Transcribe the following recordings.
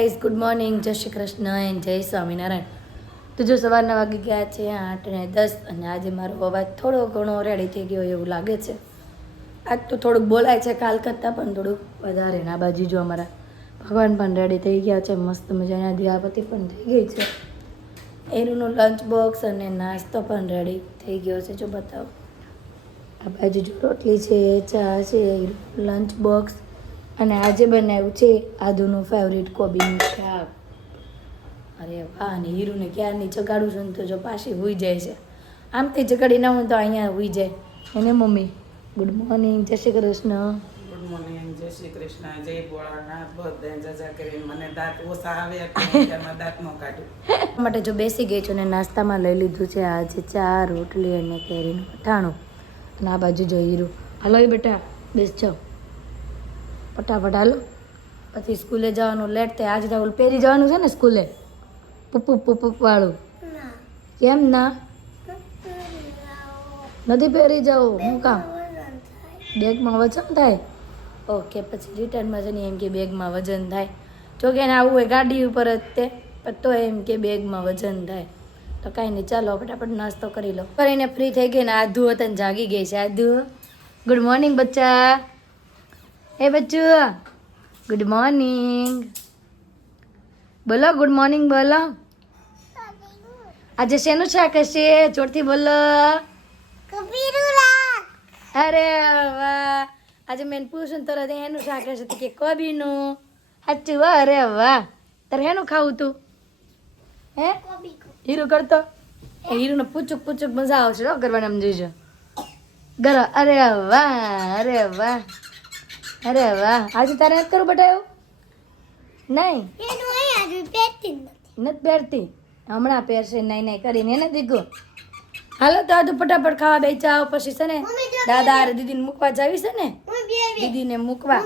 Guys good morning જય Shri Krishna and જય સ્વામિનારાયણ. તો જો સવારના વાગી ગયા છે આઠ ને દસ અને આજે મારો અવાજ થોડો ઘણો રેડી થઈ ગયો એવું લાગે છે. આજ તો થોડુંક બોલાય છે કાલ કરતાં પણ થોડુંક વધારે. ના બાજુ જો અમારા ભગવાન પણ રેડી થઈ ગયા છે. મસ્ત મજાના દિવાપતિ પણ થઈ ગઈ છે. એનું લંચ બોક્સ અને નાસ્તો પણ રેડી થઈ ગયો છે. જો બતાવો. આ બાજુ જો રોટલી છે, ચા છે લંચ બોક્સ અને આજે બનાવ્યું છે આદુનું ફેવરિટ કોબીનું શાક. અરે વાહ અને હીરુને ક્યારની ચગાડું છું ને તો જો પાછી હુઈ જાય છે. આમ તે ચગાડી ના હોય તો અહીંયા હુઈ જાય. એને મમ્મી ગુડ મોર્નિંગ જય શ્રી કૃષ્ણ. ગુડ મોર્નિંગ જય શ્રી કૃષ્ણ જય ભોળાનાથ બધા જજા કરીને મને દાંત ઓછા આવે એટલે દાંત નો કાઢ્યું માટે જો બેસી ગઈ છું અને નાસ્તામાં લઈ લીધું છે આજે ચા રોટલી અને કેરીનું પઠાણું. અને આ બાજુ જો હીરું હલો બેટા બેસ બેસજો ફટાફટ હાલો. પછી સ્કૂલે જવાનું લેટ થાય. આજે ઓલું પહેરી જવાનું છે ને સ્કૂલે? પુપુ પુપુ વાળું. કેમ ના? નથી પહેરી જવું હું કામ? બેગમાં વજન થાય? ઓકે, પછી રિટર્નમાં છે ને એમ કે બેગમાં વજન થાય. જો કે એને આવું હોય ગાડી ઉપર જ તે, પણ તો એમ કે બેગમાં વજન થાય. તો કાંઈ નહીં, ચાલો ફટાફટ નાસ્તો કરી લો. કરીને ફ્રી થઈ ગઈ ને આધુ વતન જાગી ગઈ છે. આધુ. ગુડ મોર્નિંગ બચ્ચા. હે બચ્ચું ગુડ મોર્નિંગ બોલો ગુડ મોર્નિંગ બોલો. આજે શેનું શાક હશે? જોરથી બોલો. અરે વાહ. આજે મેં પૂછ્યું ને તરત એનું શાક હશે તો કે કોબીનું. સાચું વાહ અરે વાહ. તારે હેનું ખાવું તું? હે? હીરો કરતો? એ હીરુને પૂછુક પૂછુક મજા આવશે હો કરવાના આમ જોઈજો. ગરો અરે વાહ અરે વાહ. અરે વાહ આજે તારે નથી કરવું બેટા એવું નહીં નથી. પહેરતી? હમણાં પહેરશે નહીં નહીં કરીને એને દીકું હાલો તો આજે ફટાફટ ખાવા બેચા આવો પછી છે ને દાદા અરે દીદીને મૂકવા જાવી છે ને? દીદીને મૂકવા.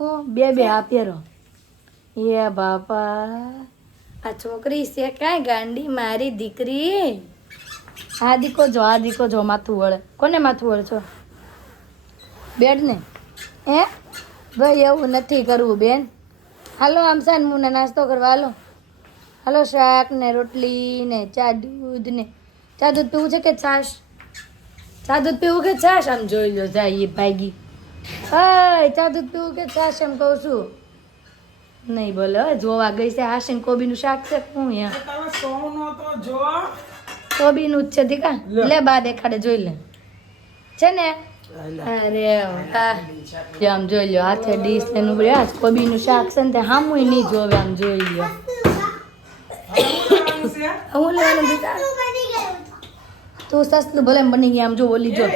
ઓ બે બે આ પહેરો. એ બાપા આ છોકરી છે કાંઈ ગાંડી મારી દીકરી? આ દીકો જો આ દીકો જો માથું વળે. કોને માથું વળે છો? બેડ ને હે? ભાઈ એવું નથી કરવું બેન. હાલો આમ સાન મુને નાસ્તો કરવા હાલો. હાલો શાક ને રોટલી ને ચા દૂધ ને. ચા દૂધ પીવું છે કે છાશ? ચા દૂધ પીવું કે છાશ? આમ જોઈ લો જાય ભાગી હાય ચા દૂધ પીવું કે છાશ એમ કહું છું. નહીં બોલો જોવા ગઈ છે હાશીન કોબીનું શાક છે હું યા કોબીનું જ છે દીકા. લે બા દેખાડે જોઈ લે. છે ને અરે આમ જોઈ લ્યો હાથે ડીશ લઈને ઉભરી આ કોબીનું શાક છે ને તે હામુય નહીં જોવે આમ જોઈ લ્યો. હું લેવાનું તું સસ્તું ભલે બની ગયા આમ જો ઓલી જો.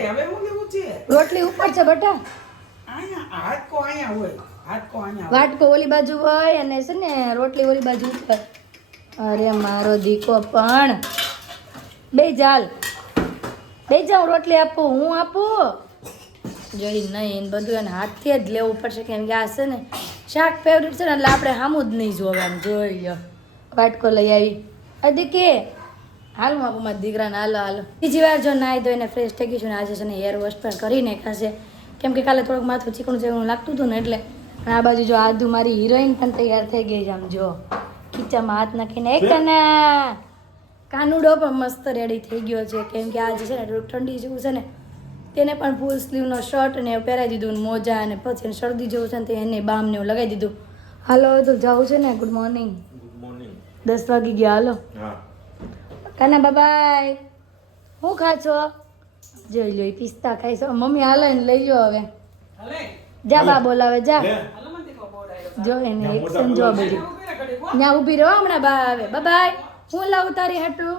રોટલી ઉપર છે બટા. વાટકો ઓલી બાજુ હોય અને છે ને રોટલી ઓલી બાજુ ઉપર. અરે મારો દીકો પણ. બે જાલ. બે જાઉં રોટલી આપું હું આપું? જોઈ નહીં. એને બધું એને હાથથી જ લેવું પડશે. કેમ કે આ છે ને શાક ફેવરેટ છે ને એટલે આપણે સામું જ નહીં જોવે આમ. જોઈ લો વાટકો લઈ આવી. અદીકે હાલ હાલમાં મારા દીકરાને હાલો હાલો. બીજી વાર જો નાહી ધોઈને ફ્રેશ થઈ ગઈ છું ને આજે છે ને હેર વોશ પણ કરીને ખાશે કેમ કે કાલે થોડુંક માથું ચીકણું જેવું લાગતું હતું ને એટલે આ બાજુ જો આદુ મારી હિરોઈન પણ તૈયાર થઈ ગઈ છે આમ જો. ખીચામાં હાથ નાખીને. એક ને કાનુડો પણ મસ્ત રેડી થઈ ગયો છે. કેમ કે આજે છે ને ઠંડી જેવું છે ને તેને પણ ફૂલ સ્લીવનો શર્ટ ને એવું પહેરાવી દીધું ને મોજા અને પછી એને શરદી જેવું છે ને તો એને બામ ને એવું લગાવી દીધું. હાલો હવે તો જવું છે ને. ગુડ મોર્નિંગ દસ વાગી ગયા હાલો. હા. કાના બાબાય હું ખા છો? જોઈ લો પિસ્તા ખાઈશો મમ્મી હાલો ને લઈ લો હવે. જા બા બોલાવે જા. લે. હાલો મને જો એને એક્શન જો બધું. ત્યાં ઊભી રહો હમણાં બા આવે. બાય હું લાવું તારી હાટું?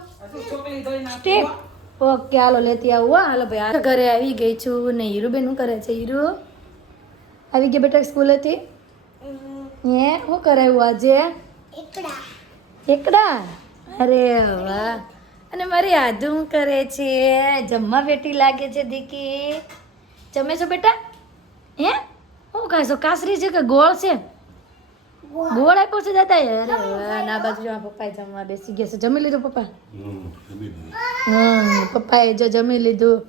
હજુ ઓકે હાલો લેતી આવું હો. હાલો ભાઈ આ ઘરે આવી ગઈ છું. ને હીરુબેન શું કરે છે? હીરુ? આવી ગયા બેટા સ્કૂલેથી હે? શું કરાવ્યું આજે? એકડા. અરે વાહ. અને મારી શું કરે છે? જમવા બેઠી લાગે છે દીકી. જમે છો બેટા? હે? શું ખાશો? કાસરી છે કે ગોળ છે? ગોળ આપ્યો છે દાદા અરે ના બાજુ જો પપ્પા જમવા બેસી ગયા છે. જમી લીધું પપ્પા? હમ પપ્પાએ જો જમી લીધું.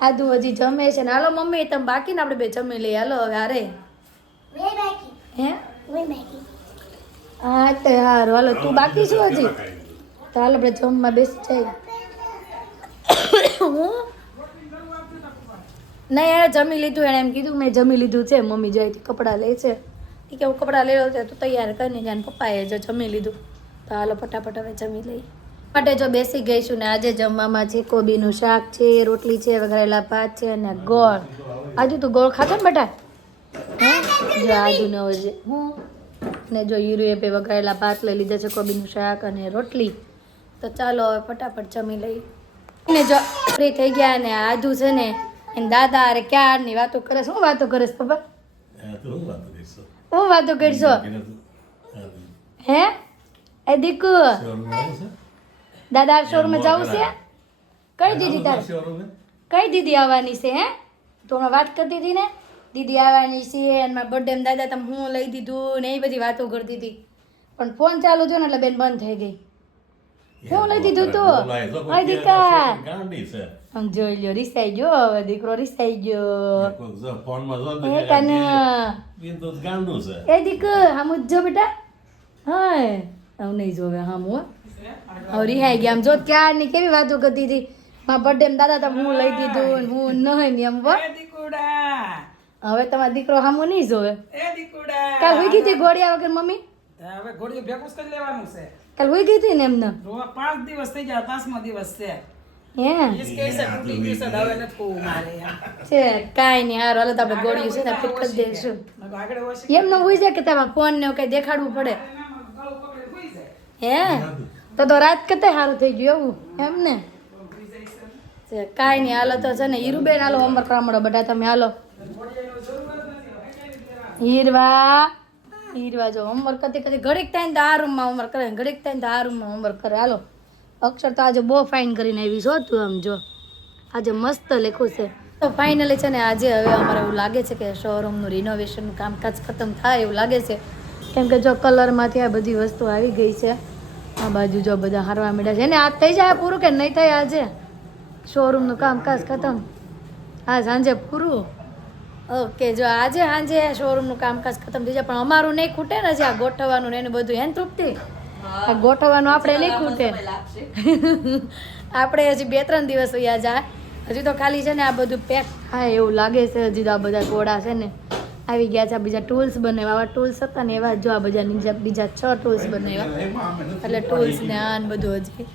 આદુ હજી જમે છે ને. હાલો મમ્મી તમે બાકી ને આપણે બે જમી લઈએ. હાલો હવે હારે. હે? હા તો હારું. હાલો તું બાકી છું હજી? તો હાલ આપણે જમવા બેસી જાય. હું? નહીં જમી લીધું. એણે એમ કીધું મેં જમી લીધું છે. મમ્મી જાય કપડાં લે છે. એ કે હું કપડાં લઈ લઉં તો તૈયાર કરીને જાય પપ્પાએ જો જમી લીધું. તો હાલો ફટાફટ હવે જમી લઈ માટે જો બેસી ગઈ છું ને આજે જમવામાં છે કોબીનું શાક છે, રોટલી છે, વઘારેલા ભાત છે અને ગોળ. આજુ તું ગોળ ખાતો ને બેટા? જો આજુ ન હોય હું? ને જો યુરુએ બે વઘારેલા ભાત લઈ લીધા છે, કોબીનું શાક અને રોટલી. તો ચાલો હવે ફટાફટ જમી લઈ ને જો ફ્રી થઈ ગયા ને આજુ છે ને, એને દાદા અરે ક્યારની વાતો કરે શું વાતો કરે પપ્પા? હા, વાતો કરીશ. હું? એ દીકુ છે? દાદા શોરૂમમાં જવું છે? કઈ દીદી તારે? કઈ દીદી આવવાની છે હે? તો હમણાં વાત કરતી હતી ને? દીદી આવવાની છે એમાં બર્થડે દાદા તમે હું લઈ દીધું ને એ બધી વાતો કરતી હતી પણ ફોન ચાલુ થયો ને એટલે બેન બંધ થઈ ગઈ. હું લઈ દીધું તું? કોઈ દીકા. ગાંડી છે આમ જોઈ લ્યો રિસાઈ ગયો હવે દીકરો રિસાઈ ગયો જો જો એ કને ગાંડું છે એ દીક હામુ જો બેટા હા આમ નહીં જોવે હામુ હો. હવે રિહાઈ ગયા આમ જો ક્યારની કેવી વાતો કરતી હતી મારા બર્થડે દાદા તમે હું લઈ દીધું ને હું નહીં ને એમ હો. હવે તમારો દીકરો હામો નહીં જોવે એ દીકુડા કાલ હુઈ ગઈ હતી ગોળિયા વગર મમ્મી હવે ઘોડીઓ ભેગું કરી લેવાનું છે કાલ હુઈ ગઈ હતી ને એમને? પાંચ દિવસ થઈ ગયા પાંચમો દિવસ છે. ફોન ને કંઈ દેખાડવું પડે. હે તો તો રાત કતે સારું થઈ ગયું એવું એમ ને? કાંઈ નહીં હાલો તો છે ને હીરુબેન હાલો અમર કરવા બધા તમે હાલો. હીરવા હીરવા જો હોમવર્ક કરતી કરતી ઘડીક થાય તો આ રૂમમાં હોમવર્ક કરે ઘડીક થાય તો આ રૂમમાં હોમવર્ક કરે હાલો, અક્ષર તો આજે બહુ ફાઇન કરીને આવી છો તું આમ જો. આજે મસ્ત લખ્યું છે. તો ફાઇનલી છે ને આજે હવે અમારે એવું લાગે છે કે શોરૂમનું રિનોવેશનનું કામકાજ ખતમ થાય એવું લાગે છે. કેમ કે જો કલરમાંથી આ બધી વસ્તુ આવી ગઈ છે. આ બાજુ જો બધા હારવા મળ્યા છે. એને આ થઈ જાય પૂરું કે નહીં થાય આજે? શોરૂમનું કામકાજ ખતમ. હા, સાંજે પૂરું. ઓકે જો આજે સાંજે શોરૂમનું કામકાજ ખતમ થઈ જાય પણ અમારું નહીં ખૂટે ને જે આ ગોઠવવાનું ને એનું બધું એને તૃપ્તિ? આ ગોઠવવાનું આપણે નહીં ખૂટે. આપણે હજી બે ત્રણ દિવસ અહીંયા જાય. હજી તો ખાલી છે ને આ બધું પેક થાય એવું લાગે છે હજી તો આ બધા ઘોડા છે ને આવી ગયા છે આ બીજા ટૂલ્સ બનાવ્યા. આવા ટૂલ્સ હતા ને એવા જો આ બધા બીજા બીજા છ ટૂલ્સ બનાવ્યા. એટલે ટૂલ્સ ને આ ને બધું હજી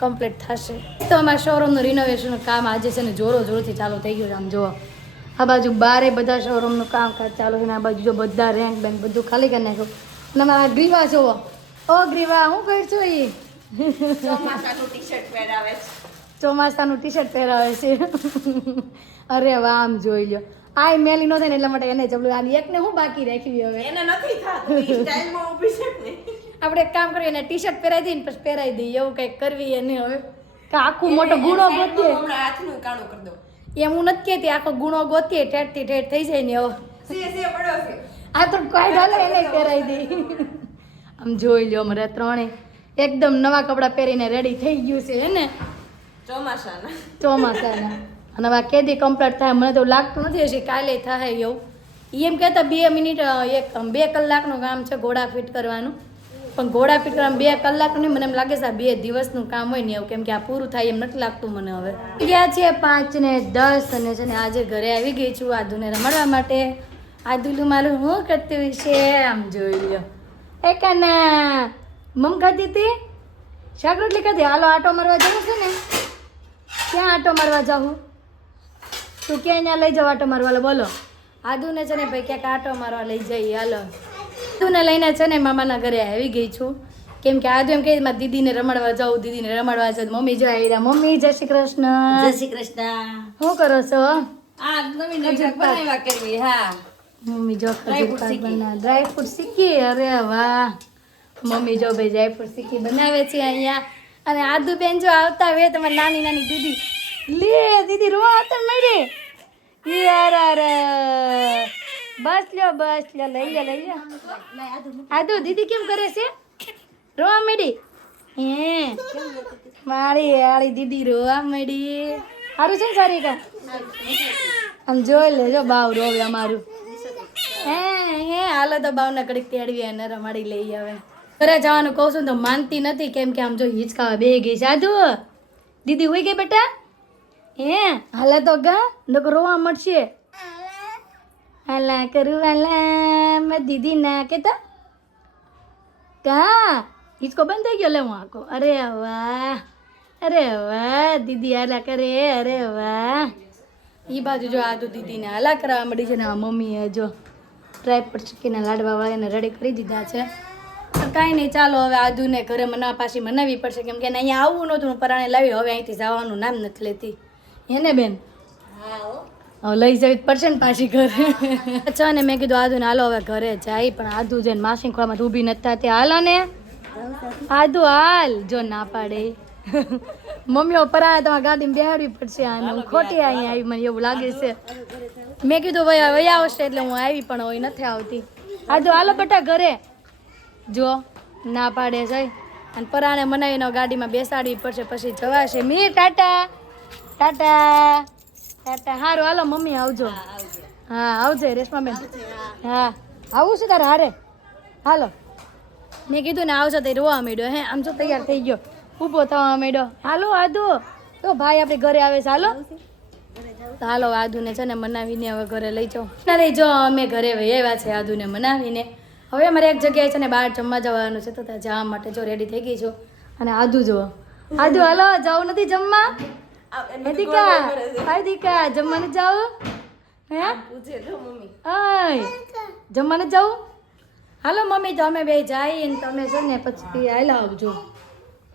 કમ્પ્લીટ થશે. તો અમારા શોરૂમનું રિનોવેશનનું કામ આજે છે ને જોરો જોરથી ચાલુ થઈ ગયું છે. આમ જુઓ. આ બાજુ બારે બધા શોરૂમનું કામકાજ ચાલુ છે ને આ બાજુ જો બધા રેન્ક બેન્ક બધું ખાલી કરી નાખ્યું. અને મારા ગ્રીવા જોવો ઓ ગ્રીવા શું છું એ ચોમાસાનું ટી શર્ટ પહેરાવે છે. અરે વાહ આમ જોઈ લો આ મેલી નો થાય ને એટલા માટે એને ચપલું આની એકને હું બાકી રાખવી હવે? એને નથી થાતું ઈ ઊભી છે ને. આપણે એક કામ કરીએ એને ટી શર્ટ પહેરાવી દઈએ ને પછી પહેરાવી દઈએ. એવું કંઈક કરવી એને હવે. કે આખું મોટો ગુણો ગોતીએ હાથનું કાણું કરી દઉં. એમ હું નથી કહેતી આખો ગુણો ગોતીએ ઠેઠથી ઠેઠ થઈ જાય ને હવે આ તો કોઈ ઢાલે એને પહેરાવી દઈ આમ જોઈ લ્યો અમારે ત્રણે એકદમ નવા કપડાં પહેરીને રેડી થઈ ગયું છે હે ને? ચોમાસાના. ચોમાસાના. અને હવે કેદી કમ્પ્લીટ થાય મને તો લાગતું નથી હશે કાલે થાય એવું. એમ કહેતા બે મિનિટ એક બે કલાકનું કામ છે ઘોડા ફિટ કરવાનું. પણ ઘોડા ફિટ બે કલાક નહીં, મને એમ લાગે છે બે દિવસનું કામ હોય ને એવું, કેમ કે આ પૂરું થાય એમ નથી લાગતું મને હવે. ગયા છે પાંચ ને દસ અને છે ને આજે ઘરે આવી ગઈ છું આદુને રમાડવા માટે. આદુલું મારું શું કરતી છે? આમ જોઈ લ્યો. એ કાના, મમ ખાધી હતી? શાક રોટલી ખાધી? હાલો, આટો મારવા જવું છે ને. ક્યાં આટો મારવા જાઉં? તું ક્યાં અહીંયા લઈ જાવ આટો મારવા? બોલો. આદુને છે ને ભાઈ ક્યાંક આટો મારવા લઈ જઈએ, હાલો. આદુને લઈને છે ને મામાના ઘરે આવી ગઈ છું. કેમ કે આદુ એમ કે મારી દીદીને રમાડવા જાઉં દીદીને રમાડવા જાઉં. મમ્મી જો આવી રહ્યા. મમ્મી જય શ્રી કૃષ્ણ. જય શ્રી કૃષ્ણ. શું કરો છો? આ નવી નવી બનાવ્યા કરવી હા. મમ્મી જો Dry ખજૂર fruit પાક શીખી. બના ડ્રાય ફ્રૂટ શીખી? અરે વાહ. મમ્મી જો ભાઈ શીખી બનાવે છે અહીંયા. અને આદુ બેન જો આવતા હોય તમારી નાની નાની દીદી. લે દીદી રો મળે. મળી યાર. બસ લ્યો બસ લ્યો, લઈ લે લઈ લે આદુ, દીદી કેમ કરે છે? રોવા મેડી? હે, મારી આળી દીદી રોવા મેડી. સારું છે સારી કા આમ જોઈ લેજો, બાવ રોવે અમારું. હે હે, હાલો તો બાવના કડીક તેડવી અને રમાડી લઈ આવે. ઘરે જવાનું કહું છું તો માનતી નથી, કેમ કે આમ જો હિંચકાવા બે ગઈ સાધુ દીદી હોઈ ગઈ બેટા? હે, હાલે તો ગા નક રોવા મળશે. હાલા કરું હાલા મેં દીદી ના કેતા કા? હિચકો બંધ થઈ ગયો, લે હું આખો. અરે વાહ અરે વાહ, દીદી હાલા કરે, અરે વાહ. એ બાજુ જો આ તો દીદીને હાલા કરાવવા મળી છે ને આ મમ્મીએ જો ડ્રાયફ્રૂટ ચીકીના લાડવા વાળાને રેડી કરી દીધા છે. કાંઈ નહીં, ચાલો હવે આદુને ઘરે મના પાછી મનાવવી પડશે, કેમ કે અહીંયા આવવું નહોતું, હું પરાણે લાવી, હવે અહીંથી જવાનું નામ નથી લેતી. હેને બેન? હવે લઈ જવી પડશે ને પાછી ઘરે. અચ્છા ને મેં કીધું આદુ ને હાલો હવે ઘરે જાય પણ આદુ જઈને માસી ખોળામાં ઊભી નથી થતી હાલો ને. આદુ હાલ જો ના પાડે. મમ્મીઓ પરાણે તમારે ગાડીમાં બેહાડવી પડશે આને. હું ખોટી અહીંયા આવી મને એવું લાગે છે. મેં કીધું ભાઈ હવે આવશે એટલે હું આવી પણ હોય નથી આવતી. આદુ હાલો બટા ઘરે. જો ના પાડે જાય. અને પરાણે મનાવીને ગાડીમાં બેસાડવી પડશે પછી જવાશે. મી ટાટા. ટાટા. હારું હાલો મમ્મી આવજો. હા આવજે. રેશમાબેન. હા. આવું છે તારે હારે? હાલો. મેં કીધું ને આવજો તો રોવા માંડ્યો હે. આમ જો તૈયાર થઈ ગયો. ઊભો થવા માંડ્યો. હાલો આદુ તો ભાઈ આપણે ઘરે આવે છે હાલો. હાલો આદુને છે ને મનાવીને હવે ઘરે લઈ જાઓ ના લઈ જાઓ અમે ઘરે આવ્યા છે આદુને મનાવીને. હવે અમારે એક જગ્યાએ છે ને બહાર જમવા જવાનું છે તો ત્યાં જવા માટે જો રેડી થઈ ગઈ છો. અને આદુ જુઓ. આદુ હાલો જાવું નથી જમવા? દીકા હાય દીકા જમવાને જાવું હે? પૂછે તો મમ્મી. હાય. જમવાને નથી હાલો મમ્મી તો અમે બે જઈએ ને તમે છે ને પછી હાલા આવજો.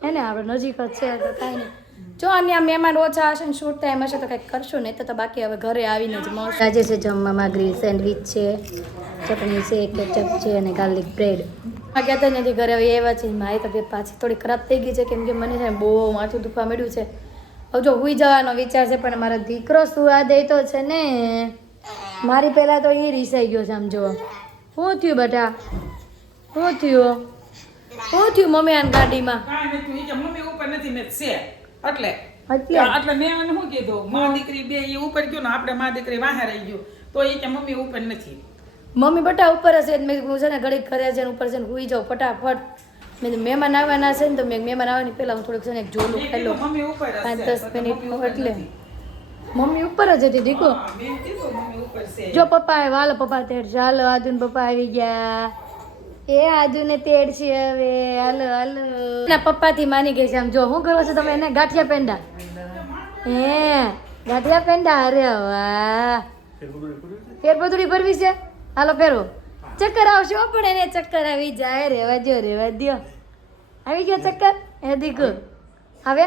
હે ને આપણે નજીક જ છે તો કાંઈ નહીં. જો અહીંયા મહેમાન ઓછા હશે ને શૂટ ટાઈમ હશે તો કંઈક કરશું નહીં તો બાકી હવે ઘરે આવીને જ મળશે. આજે છે જમવામાં ગ્રીલ સેન્ડવિચ છે ચટણી છે કેચઅપ છે અને ગાર્લિક બ્રેડ. આ કહેતા નથી ઘરે હવે એવા છે મારી તબિયત પાછી થોડી ખરાબ થઈ ગઈ છે કેમ કે મને છે બહુ માથું દુખવા મળ્યું છે. હવે જો હુઈ જવાનો વિચાર છે પણ મારો દીકરો સુવા દેતો છે ને? મારી પહેલાં તો એ રીસાઈ ગયો છે આમ જો શું થયું બેટા? શું થયું? શું થયું મમ્મી આન ગાડીમાં? મમ્મી ઉપર નથી મેં છે. એટલે એટલે? મેં એને શું કીધું? મા દીકરી બે એ ઉપર ગયો ને આપણે મા દીકરી વાહે રહી ગયું. તો એ કે મમ્મી ઉપર નથી. મમ્મી બટા ઉપર હશે મેં હું છે ને ઘડીક ઘરે છે ને ઉપર છે ને હુઈ જાઉં ફટાફટ. મેં મહેમાન આવવાના છે ને તો મેં મહેમાન આવવાની પહેલાં હું થોડુંક છે ને જોલું જ પાંચ દસ મિનિટ એટલે મમ્મી ઉપર જ હતી દીકો જો પપ્પા વાલો પપ્પા તેડ ચાલો આદુન પપ્પા આવી ગયા. એ આદુને તેડ છે હવે. હાલો હાલો. એના પપ્પાથી માની ગઈ છે આમ જો શું કરો છો તમે એને? ગાંઠિયા પેંડા. હે ગાંઠિયા પેંડા? અરે વાહ. ફેરપતુડી ભરવી છે? હાલો ફેરવો. ચક્કર આવશે પણ એને ચક્કર આવી જાય. રેવા દો રેવા દો આવી ગયો ચક્કર? હે દીકુ. આવે?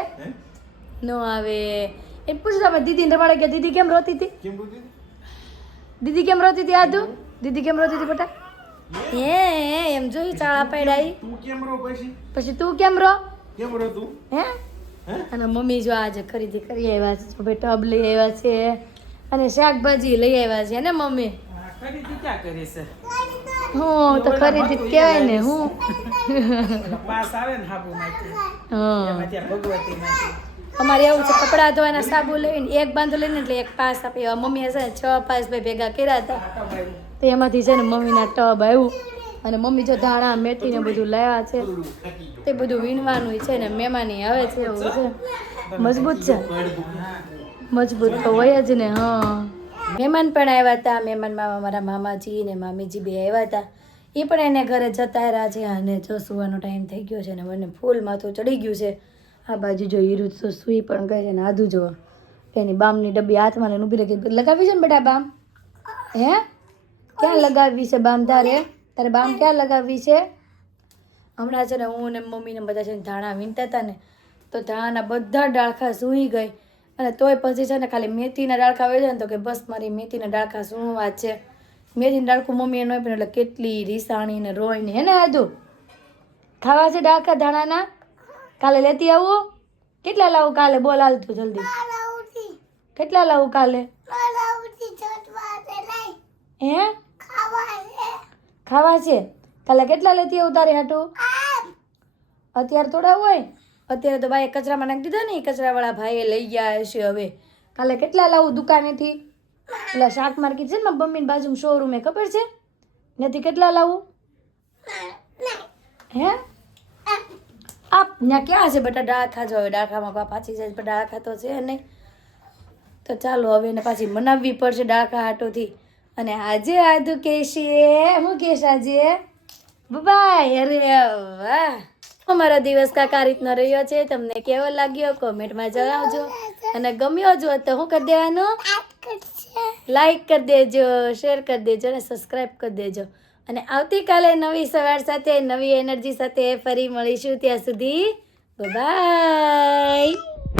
નો આવે. એ પૂછ મેં દીદીને રમાડે કે દીદી કેમ રોતી હતી? કેમ દીદી કેમ રોતી હતી આધુ દીદી કેમ રોતી હતી બેટા હે? એમ જોઈ ચાળા પડાઈ તું કેમ રો પછી? પછી તું કેમ રો? કેમ રહો તું? હે? હે? અને મમ્મી જો આજે ખરીદી કરી આવ્યા છે ભાઈ ટબ લઈ આવ્યા છે અને શાકભાજી લઈ આવ્યા છે ને મમ્મી? ખરીદી ક્યાં કરી છે? હું તો ખરીદી કહેવાય ને હું. આવે ને હાબુમાંથી ભગવતીમાંથી અમારે એવું છે કપડાં ધોવાના સાબુ લઈને એક બાંધો લઈને એટલે એક પાસ આપે. એવા મમ્મીએ છે ને છ પાસ ભાઈ ભેગા કર્યા હતા. તો એમાંથી છે ને મમ્મીના ટબ આવ્યું. અને મમ્મી જો ધાણા મેથી ને બધું લાવ્યા છે. તે બધું વીણવાનું છે ને મહેમાની આવે છે એવું છે. મજબૂત છે. મજબૂત તો હોય જ ને હા. મહેમાન પણ આવ્યા હતા. મહેમાનમાં મારા મામાજી ને મામીજી બે આવ્યા હતા. એ પણ એને ઘરે જતા રહ્યા છે. અને જો સુવાનો ટાઈમ થઈ ગયો છે ને મને ફૂલ માથું ચડી ગયું છે. આ બાજુ જો હીરું તો સૂઈ પણ ગઈ છે ને આધું જો એની બામની ડબ્બી હાથમાં લઈને ઊભી રાખી. લગાવી છે ને બેટા બામ? હે? ક્યાં લગાવવી છે બામ તારે? તારે બામ ક્યાં લગાવવી છે? હમણાં છે ને હું ને મમ્મી ને બધા છે ને ધાણા વીણતા હતા ને, તો ધાણાના બધા ડાળખા સૂઈ ગઈ. અને તોય પછી છે ને ખાલી મેથીના ડાળખા વેચે ને તો કે બસ મારી મેથીના ડાળખા વાત છે. મેથીના ડાળખું મમ્મીએ નહીં પણ એટલે કેટલી રીસાણી ને રોઈને હે ને આદુ? ખાવા છે ડાળખા ધાણાના? કાલે લેતી આવું? કેટલા લાવું કાલે? બોલ હાલતું જલ્દી. કેટલા લાવું કાલે? હે? ખાવા છે. કાલે કેટલા લેતી આવું તારે હાટું? અત્યારે થોડા હોય? અત્યારે તો ભાઈ કચરામાં નાખી દીધા ને એ કચરાવાળા ભાઈએ લઈ ગયા હશે હવે. કાલે કેટલા લાવું દુકાનેથી પેલા શાક માર્કેટ છે ને મમ્મીની બાજુમાં શોરૂમ એ ખબર છે? ત્યાંથી કેટલા લાવું? હે? ત્યાં ક્યાં છે? બેટા ડાળખા જો હવે ડાળખામાં પા પાછી જાય પણ ડાળખા તો છે નહીં. તો ચાલો હવે એને પાછી મનાવવી પડશે ડાળખા હાટોથી. અને આજે આધુ કહેશે હું કહેશ આજે? બાય અરે વાહ. અમારો દિવસ કાંક રીતનો રહ્યો છે. તમને કેવો લાગ્યો? કોમેન્ટમાં જણાવજો. અને ગમ્યો જો તો શું કરી દેવાનું? લાઈક કરી દેજો શેર કરી દેજો અને સબસ્ક્રાઈબ કરી દેજો. અને આવતીકાલે નવી સવાર સાથે, નવી એનર્જી સાથે ફરી મળીશું ત્યાં સુધી. બાય